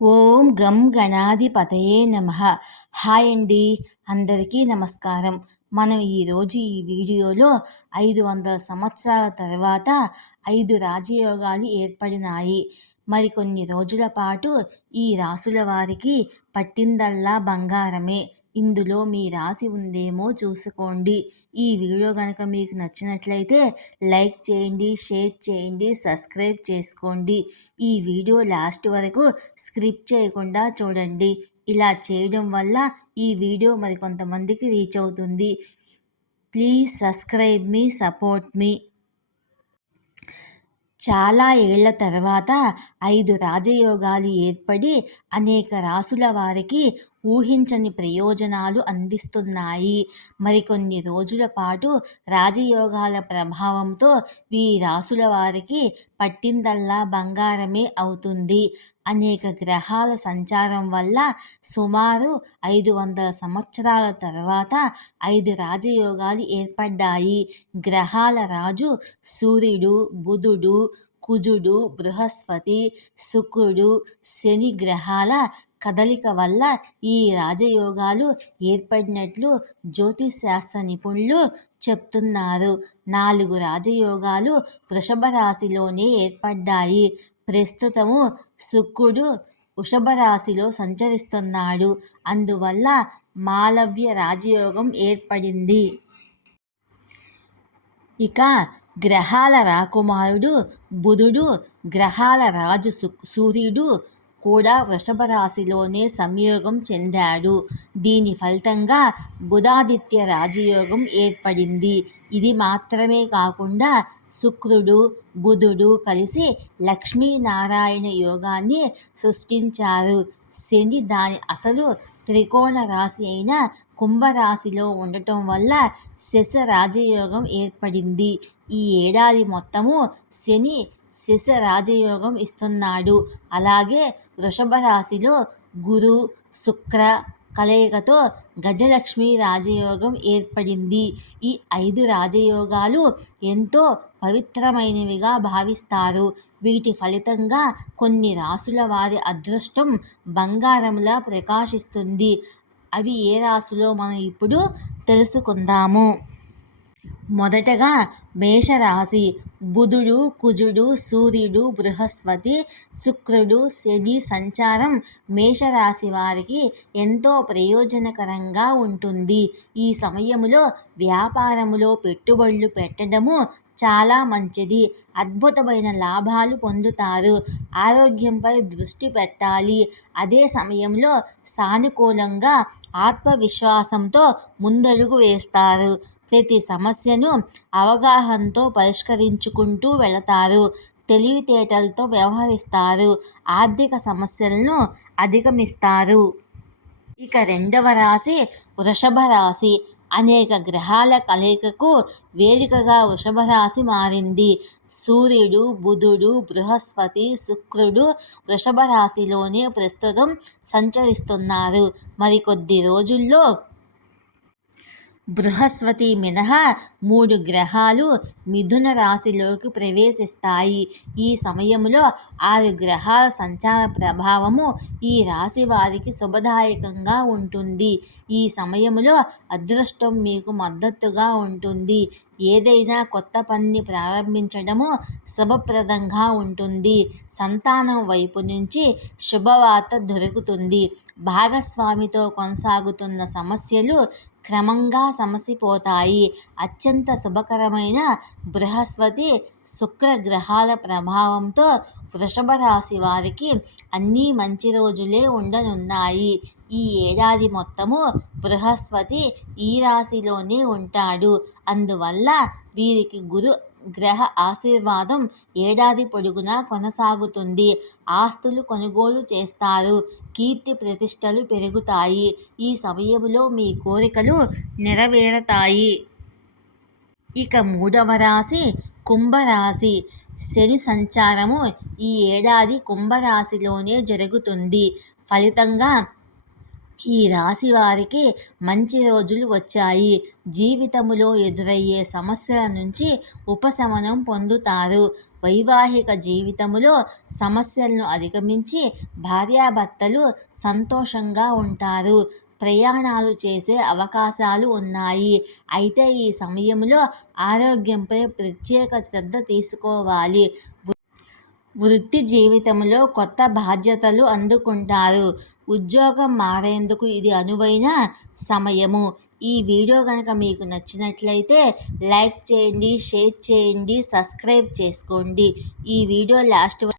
ఓం గం గణాధిపతయే నమః. హాయ్ అండి, అందరికీ నమస్కారం. మనం ఈరోజు ఈ వీడియోలో 500 సంవత్సరాల తర్వాత 5 రాజయోగాలు ఏర్పడినాయి. మరికొన్ని రోజుల పాటు ఈ రాసుల వారికి పట్టిందల్లా బంగారమే. ఇందులో మీ రాశి ఉందేమో చూసుకోండి. ఈ వీడియో కనుక మీకు నచ్చినట్లయితే లైక్ చేయండి, షేర్ చేయండి, సబ్స్క్రైబ్ చేసుకోండి. ఈ వీడియో లాస్ట్ వరకు స్క్రిప్ట్ చేయకుండా చూడండి. ఇలా చేయడం వల్ల ఈ వీడియో మరికొంతమందికి రీచ్ అవుతుంది. ప్లీజ్ సబ్స్క్రైబ్ మీ, సపోర్ట్ మీ. చాలా ఏళ్ల తర్వాత 5 రాజయోగాలు ఏర్పడి అనేక రాసుల వారికి ఊహించని ప్రయోజనాలు అందిస్తున్నాయి. మరికొన్ని రోజుల పాటు రాజయోగాల ప్రభావంతో ఈ రాసుల వారికి పట్టిందల్లా బంగారమే అవుతుంది. అనేక గ్రహాల సంచారం వల్ల సుమారు 500 సంవత్సరాల తర్వాత 5 రాజయోగాలు ఏర్పడ్డాయి. గ్రహాల రాజు సూర్యుడు, బుధుడు, కుజుడు, బృహస్పతి, శుక్రుడు, శని గ్రహాల కదలిక వల్ల ఈ రాజయోగాలు ఏర్పడినట్లు జ్యోతిశాస్త్ర నిపుణులు చెప్తున్నారు. 4 రాజయోగాలు వృషభ రాశిలోనే ఏర్పడ్డాయి. ప్రస్తుతము శుక్రుడు వృషభ రాశిలో సంచరిస్తున్నాడు. అందువల్ల మాలవ్య రాజయోగం ఏర్పడింది. ఇక గ్రహాల రాకుమారుడు బుధుడు, గ్రహాల రాజు సూర్యుడు కూడా వృషభ రాశిలోనే సంయోగం చెందాడు. దీని ఫలితంగా బుధాదిత్య రాజయోగం ఏర్పడింది. ఇది మాత్రమే కాకుండా శుక్రుడు, బుధుడు కలిసి లక్ష్మీనారాయణ యోగాన్ని సృష్టించారు. శని దాని అసలు త్రికోణ రాశి అయిన కుంభరాశిలో ఉండటం వల్ల శశ రాజయోగం ఏర్పడింది. ఈ ఏడాది మొత్తము శని శశ రాజయోగం ఇస్తున్నాడు. అలాగే వృషభ రాశిలో గురు, శుక్ర కలయికతో గజలక్ష్మి రాజయోగం ఏర్పడింది. ఈ 5 రాజయోగాలు ఎంతో పవిత్రమైనవిగా భావిస్తారు. వీటి ఫలితంగా కొన్ని రాసుల వారి అదృష్టం బంగారంలా ప్రకాశిస్తుంది. అవి ఏ రాశిలో మనం ఇప్పుడు తెలుసుకుందాము. మొదటగా మేషరాశి. బుధుడు, కుజుడు, సూర్యుడు, బృహస్పతి, శుక్రుడు, శని సంచారం మేషరాశి వారికి ఎంతో ప్రయోజనకరంగా ఉంటుంది. ఈ సమయంలో వ్యాపారములో పెట్టుబడులు పెట్టడము చాలా మంచిది. అద్భుతమైన లాభాలు పొందుతారు. ఆరోగ్యంపై దృష్టి పెట్టాలి. అదే సమయంలో సానుకూలంగా ఆత్మవిశ్వాసంతో ముందడుగు వేస్తారు. ప్రతి సమస్యను అవగాహనతో పరిష్కరించుకుంటూ వెళతారు. తెలివితేటలతో వ్యవహరిస్తారు. ఆర్థిక సమస్యలను అధిగమిస్తారు. ఇక రెండవ రాశి వృషభ రాశి. అనేక గ్రహాల కలయికకు వేదికగా వృషభ రాశి మారింది. సూర్యుడు, బుధుడు, బృహస్పతి, శుక్రుడు వృషభ రాశిలోనే ప్రస్తుతం సంచరిస్తున్నారు. మరికొద్ది రోజుల్లో బృహస్పతి మినహా 3 గ్రహాలు మిథున రాశిలోకి ప్రవేశిస్తాయి. ఈ సమయంలో 6 గ్రహాల సంచార ప్రభావము ఈ రాశి వారికి శుభదాయకంగా ఉంటుంది. ఈ సమయంలో అదృష్టం మీకు మద్దతుగా ఉంటుంది. ఏదైనా కొత్త పనిని ప్రారంభించడము శుభప్రదంగా ఉంటుంది. సంతానం వైపు నుంచి శుభవార్త దొరుకుతుంది. భాగస్వామితో కొనసాగుతున్న సమస్యలు క్రమంగా సమసిపోతాయి. అత్యంత శుభకరమైన బృహస్పతి, శుక్ర గ్రహాల ప్రభావంతో వృషభ రాశి వారికి అన్నీ మంచి రోజులే ఉండనున్నాయి. ఈ ఏడాది మొత్తము బృహస్పతి ఈ రాశిలోనే ఉంటాడు. అందువల్ల వీరికి గురు గ్రహ ఆశీర్వాదం ఏడాది పొడుగునా కొనసాగుతుంది. ఆస్తులు కొనుగోలు చేస్తారు. కీర్తి ప్రతిష్టలు పెరుగుతాయి. ఈ సమయంలో మీ కోరికలు నెరవేరతాయి. ఇక మూడవ రాశి కుంభరాశి. శని సంచారము ఈ ఏడాది కుంభరాశిలోనే జరుగుతుంది. ఫలితంగా ఈ రాశి వారికి మంచి రోజులు వచ్చాయి. జీవితంలో ఎదురయ్యే సమస్యల నుంచి ఉపశమనం పొందుతారు. వైవాహిక జీవితంలో సమస్యలను అధిగమించి భార్యాభర్తలు సంతోషంగా ఉంటారు. ప్రయాణాలు చేసే అవకాశాలు ఉన్నాయి. అయితే ఈ సమయంలో ఆరోగ్యంపై ప్రత్యేక శ్రద్ధ తీసుకోవాలి. వృత్తి జీవితంలో కొత్త బాధ్యతలు అందుకుంటారు. ఉద్యోగం మారేందుకు ఇది అనువైన సమయము. ఈ వీడియో కనుక మీకు నచ్చినట్లయితే లైక్ చేయండి, షేర్ చేయండి, సబ్స్క్రైబ్ చేసుకోండి. ఈ వీడియో లాస్ట్